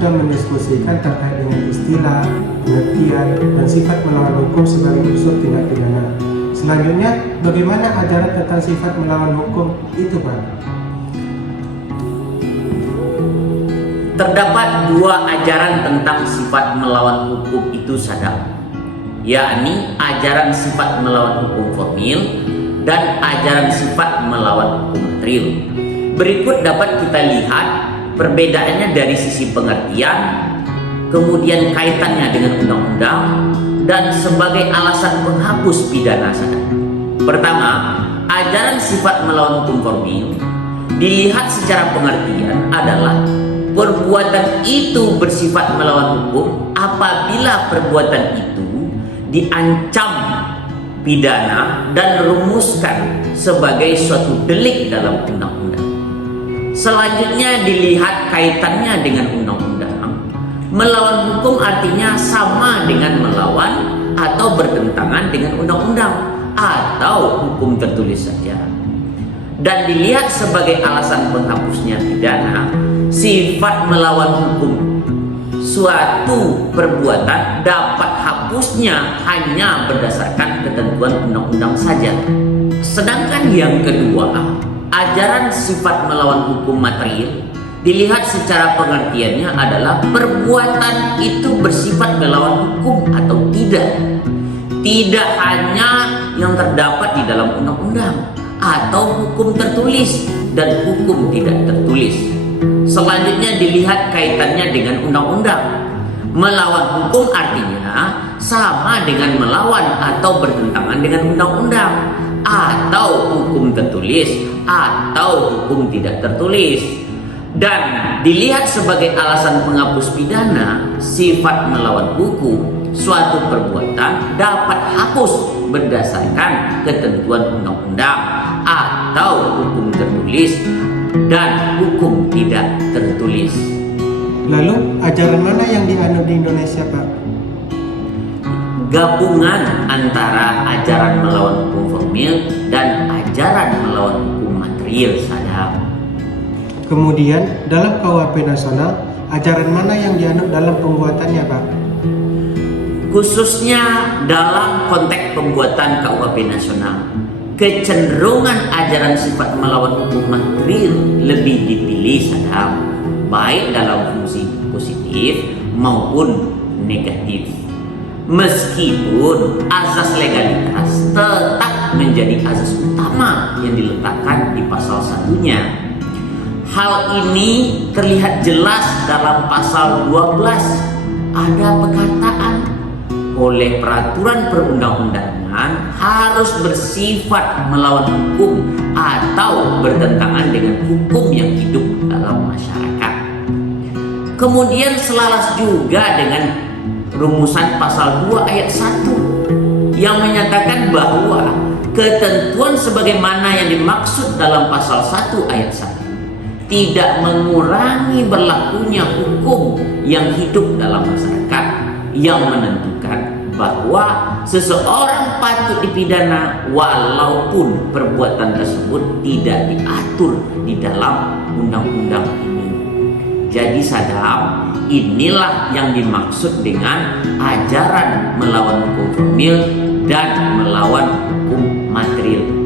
sudah mendiskusikan terkait dengan istilah, pengertian, dan sifat melawan hukum sebagai unsur tindak pidana. Selanjutnya, bagaimana ajaran tentang sifat melawan hukum itu, Pak? Terdapat dua ajaran tentang sifat melawan hukum itu, Sadam, yakni ajaran sifat melawan hukum formil dan ajaran sifat melawan hukum material. Berikut dapat kita lihat perbedaannya dari sisi pengertian, kemudian kaitannya dengan undang-undang, dan sebagai alasan penghapus pidana. Pertama, ajaran sifat melawan hukum formil dilihat secara pengertian adalah perbuatan itu bersifat melawan hukum apabila perbuatan itu diancam pidana dan rumuskan sebagai suatu delik dalam undang-undang. Selanjutnya dilihat kaitannya dengan undang-undang. Melawan hukum artinya sama dengan melawan atau bertentangan dengan undang-undang atau hukum tertulis saja. Dan dilihat sebagai alasan penghapusnya pidana, sifat melawan hukum suatu perbuatan dapat hapusnya hanya berdasarkan ketentuan undang-undang saja. Sedangkan yang kedua, ajaran sifat melawan hukum material dilihat secara pengertiannya adalah perbuatan itu bersifat melawan hukum atau tidak. Tidak hanya yang terdapat di dalam undang-undang atau hukum tertulis dan hukum tidak tertulis. Selanjutnya dilihat kaitannya dengan undang-undang. Melawan hukum artinya sama dengan melawan atau bertentangan dengan undang-undang atau hukum tertulis atau hukum tidak tertulis. Dan dilihat sebagai alasan penghapus pidana, sifat melawan hukum suatu perbuatan dapat hapus berdasarkan ketentuan undang-undang atau hukum tertulis dan hukum tidak tertulis. Lalu, ajaran mana yang dianut di Indonesia, Pak? Gabungan antara ajaran melawan hukum formil dan ajaran melawan hukum material, Sadam. Kemudian, dalam KUHP nasional, ajaran mana yang dianut dalam pembuatannya, Pak? Khususnya dalam konteks pembuatan KUHP nasional, kecenderungan ajaran sifat melawan hukum material lebih dipilih, Sadam, baik dalam fungsi positif maupun negatif. Meskipun azas legalitas tetap menjadi azas utama yang diletakkan di pasal 1-nya. Hal ini terlihat jelas dalam pasal 12. Ada perkataan oleh peraturan perundang-undangan harus bersifat melawan hukum atau bertentangan dengan hukum yang hidup dalam masyarakat. Kemudian selaras juga dengan rumusan pasal 2 ayat 1 yang menyatakan bahwa ketentuan sebagaimana yang dimaksud dalam pasal 1 ayat 1 tidak mengurangi berlakunya hukum yang hidup dalam masyarakat, yang menentukan bahwa seseorang patut dipidana walaupun perbuatan tersebut tidak diatur di dalam undang-undang ini. Jadi Sadam, inilah yang dimaksud dengan ajaran melawan hukum formil dan melawan hukum material.